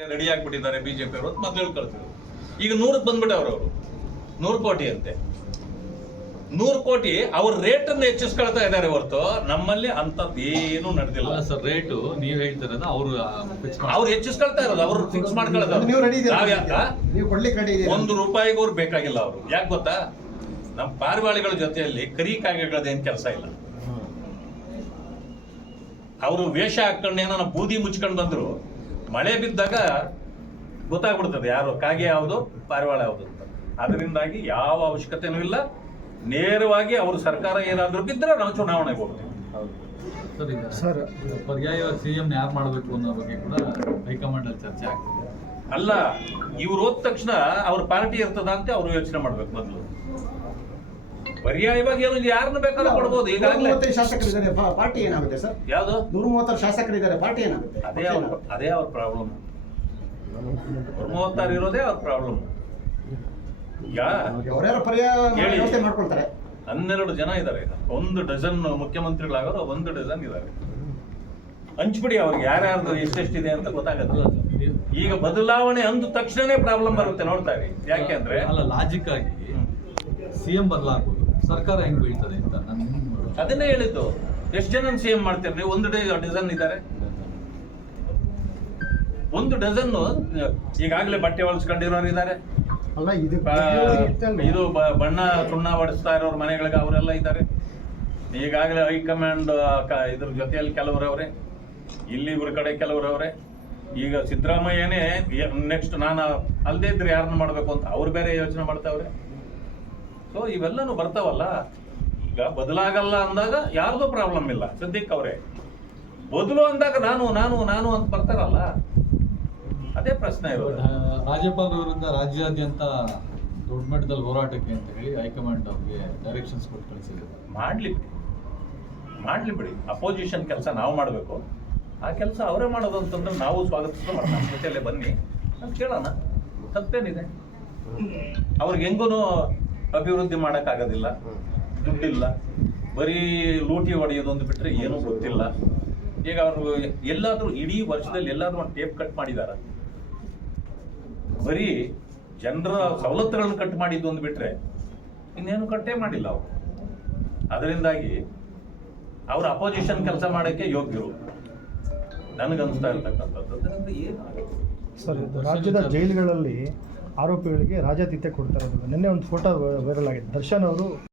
Ready ಆಗಿಬಿಟ್ಟಿದ್ದಾರೆ BJP ಅವರು ಮೊದಲು ಹೇಳ್ಕೊಳ್ತಿದ್ರು. ಈಗ 100ಕ್ಕೆ ಬಂದ್ಬಿಟ್ಟವ್ರು ಅವರು 100 ಕೋಟಿ ಅಂತೆ. 100 ಕೋಟಿ ಅವ್ರ ರೇಟ್ ಅನ್ನು ಹೆಚ್ಚಿಸ್ಕೊಳ್ತಾ ಇದ್ದಾರೆ ಹೊರತು ನಮ್ಮಲ್ಲಿ ಅಂತದ್ದು ಏನು ನಡೆದಿಲ್ಲ ಸರ್. ರೇಟು ನೀವು ಹೇಳ್ತಿರೋದು ಅವ್ರು ಹೆಚ್ಚಿಸ್ಕೊಳ್ತಾ ಇರೋದು, ಅವ್ರು ಫಿಕ್ಸ್ ಮಾಡ್ಕೊಳ್ಳೋದು. ನಾವ್ ಯಾಕ ₹1 ಅವ್ರು ಬೇಕಾಗಿಲ್ಲ. ಅವರು ಯಾಕೆ ಗೊತ್ತಾ, ನಮ್ಮ ಪಾರಿವಾಳಿಗಳ ಜೊತೆಯಲ್ಲಿ ಕರಿ ಕಾಗೆಗಳದೇನು ಕೆಲಸ ಇಲ್ಲ. ಅವರು ವೇಷ ಹಾಕೊಂಡು ಏನೋ ಬೂದಿ ಮುಚ್ಕೊಂಡು ಬಂದ್ರು, ಮಳೆ ಬಿದ್ದಾಗ ಗೊತ್ತಾಗ್ಬಿಡ್ತದೆ ಯಾರು ಕಾಗೆ ಯಾವುದು ಪಾರಿವಾಳ ಯಾವುದು ಅಂತ. ಅದರಿಂದಾಗಿ ಯಾವ ಅವಶ್ಯಕತೆನೂ ಇಲ್ಲ. ನೇರವಾಗಿ ಅವರು ಸರ್ಕಾರ ಏನಾದರೂ ಬಿದ್ದರೆ ನಾವು ಚುನಾವಣೆಗೆ ಹೋಗ್ತೀವಿ. ಸರ್, ಪರ್ಯಾಯವಾಗಿ ಸಿಎಂ ಯಾರು ಮಾಡಬೇಕು ಅನ್ನೋ ಬಗ್ಗೆ ಕೂಡ ಹೈಕಮಾಂಡ್ ಅಲ್ಲಿ ಚರ್ಚೆ ಆಗ್ತಿದೆ. ಅಲ್ಲ, ಇವ್ರು ಹೋದ ತಕ್ಷಣ ಅವ್ರ ಪಾರ್ಟಿ ಇರ್ತದ ಅಂತ ಅವ್ರು ಯೋಚನೆ ಮಾಡ್ಬೇಕು. ಮೊದಲು ಪರ್ಯಾಯವಾಗಿ ಯಾರನ್ನ ಬೇಕಾದ್ರೂ ಕೊಡ್ಬೋದು. ಈಗಾಗಲೇ ಶಾಸಕರಿದ್ದಾರೆ, ಪಾರ್ಟಿ ಏನಾಗುತ್ತೆ ಸರ್? ಯಾವುದು 130 ಶಾಸಕರಿದ್ದಾರೆ, ಪಾರ್ಟಿ ಏನಾಗುತ್ತೆ? ಅದೇ ಅವ್ರ ಪ್ರಾಬ್ಲಮ್. 136 ಇರೋದೇ ಅವ್ರ ಪ್ರಾಬ್ಲಮ್. ಈಗ ಅವರ್ಯಾರು ಪರ್ಯಾಯ ವ್ಯವಸ್ಥೆ ಮಾಡ್ಕೊಳ್ತಾರೆ. 12 ಜನ ಇದ್ದಾರೆ. 1 ಡಜನ್ ಮುಖ್ಯಮಂತ್ರಿಗಳಾಗೋರು 1 ಡಜನ್ ಇದ್ದಾರೆ. ಹಂಚ್ಬಿಡಿ ಅವ್ರಿಗೆ ಯಾರ್ಯಾರ್ದು ಎಷ್ಟೆಷ್ಟಿದೆ ಅಂತ ಗೊತ್ತಾಗತ್ತೆ. ಈಗ ಬದಲಾವಣೆ ಅಂದ ತಕ್ಷಣನೇ ಪ್ರಾಬ್ಲಮ್ ಬರುತ್ತೆ. ನೋಡ್ತಾ ಇರಿ. ಯಾಕೆ ಅಂದ್ರೆ ಅಲ್ಲ, ಲಾಜಿಕ್ ಆಗಿ ಸಿಎಂ ಬದಲಾಗ್ಬೋದು, ಸರ್ಕಾರ ಹೆಂಗ್ ಬೀಳ್ತದೆ ಅಂತ ಅದನ್ನೇ ಹೇಳಿದ್ದು. ಎಷ್ಟು ಜನ ಸಿಎಂ ಮಾಡ್ತೀರಿ ನೀವು? 1 ಡಜನ್ ಇದ್ದಾರೆ. 1 ಡಜನ್ ಈಗಾಗಲೇ ಬಟ್ಟೆ ಹೊಲಿಸ್ಕೊಂಡಿರೋರು ಇದ್ದಾರೆ. ಇದು ಬಣ್ಣ ಸುಣ್ಣ ಹೊಡಿಸ್ತಾ ಇರೋರು ಮನೆಗಳಿಗೆ ಅವರೆಲ್ಲ ಇದ್ದಾರೆ. ಈಗಾಗಲೇ ಹೈಕಮಾಂಡ್ ಇದ್ರ ಜೊತೆಯಲ್ಲಿ ಕೆಲವರವ್ರೆ, ಇಲ್ಲಿ ಇವ್ರ ಕಡೆ ಕೆಲವರವ್ರೆ. ಈಗ ಸಿದ್ದರಾಮಯ್ಯನೇ ನೆಕ್ಸ್ಟ್ ನಾನು ಅಲ್ಲದೇ ಇದ್ರೆ ಯಾರನ್ನ ಮಾಡಬೇಕು ಅಂತ ಅವ್ರು ಬೇರೆ ಯೋಚನೆ ಮಾಡ್ತಾವ್ರೆ. ಸೊ ಇವೆಲ್ಲನೂ ಬರ್ತಾವಲ್ಲ. ಈಗ ಬದಲಾಗಲ್ಲ ಅಂದಾಗ ಯಾರ್ದೂ ಪ್ರಾಬ್ಲಮ್ ಇಲ್ಲ. ಸದ್ಯಕ್ಕೆ ಅವರೇ ಬದಲು ಅಂದಾಗ ನಾನು ಅಂತ ಬರ್ತಾರಲ್ಲ, ಅದೇ ಪ್ರಶ್ನೆ ಇರೋದು. ರಾಜ್ಯಪಾಲರ ವಿರುದ್ಧ ರಾಜ್ಯಾದ್ಯಂತ ದೊಡ್ಡ ಮಟ್ಟದಲ್ಲಿ ಹೋರಾಟಕ್ಕೆ ಅಂತ ಹೇಳಿ ಹೈಕಮಾಂಡ್ ಅವ್ರಿಗೆ ಡೈರೆಕ್ಷನ್ಸ್ ಕೊಟ್ಟು ಕಳಿಸಿದ್ರು. ಮಾಡ್ಲಿ ಬಿಡಿ. ಅಪೋಸಿಷನ್ ಕೆಲಸ ನಾವು ಮಾಡಬೇಕು. ಆ ಕೆಲಸ ಅವರೇ ಮಾಡೋದು ಅಂತಂದ್ರೆ ನಾವು ಸ್ವಾಗತಿಸ್ಕೊಂಡು ನಮ್ಮ ಜೊತೆಯಲ್ಲೇ ಬನ್ನಿ ಅಂತ ಕೇಳೋಣ. ತಪ್ಪೇನಿದೆ? ಅವ್ರಿಗೆ ಹೆಂಗೂ ಅಭಿವೃದ್ಧಿ ಮಾಡೋಕ್ಕಾಗೋದಿಲ್ಲ, ದುಡ್ಡಿಲ್ಲ, ಬರೀ ಲೂಟಿ ಹೊಡೆಯೋದು ಒಂದು ಬಿಟ್ಟರೆ ಏನೂ ಗೊತ್ತಿಲ್ಲ. ಈಗ ಅವರು ಎಲ್ಲಾದರೂ ಇಡೀ ವರ್ಷದಲ್ಲಿ ಎಲ್ಲಾದರೂ ಒಂದು ಟೇಪ್ ಕಟ್ ಮಾಡಿದಾರ? ಬರೀ ಜನರ ಸವಲತ್ತುಗಳನ್ನು ಕಟ್ ಮಾಡಿದ್ದು ಒಂದು ಬಿಟ್ಟರೆ ಇನ್ನೇನು ಕಟ್ಟೇ ಮಾಡಿಲ್ಲ ಅವರು. ಅದರಿಂದಾಗಿ ಅವ್ರ ಅಪೋಸಿಷನ್ ಕೆಲಸ ಮಾಡೋಕ್ಕೆ ಯೋಗ್ಯರು ನನಗನ್ನಿಸ್ತಾ ಇರ್ತಕ್ಕಂಥದ್ದು. ಅದರಿಂದ ಏನಾಗುತ್ತೆ ಸರ್, ರಾಜ್ಯದ ಜೈಲುಗಳಲ್ಲಿ ಆರೋಪಿಗಳಿಗೆ ರಾಜಾತಿಥ್ಯ ಕೊಡ್ತಾರೆ. ನಿನ್ನೆ ಒಂದು ಫೋಟೋ ವೈರಲ್ ಆಗಿದೆ. ದರ್ಶನ್ ಅವರು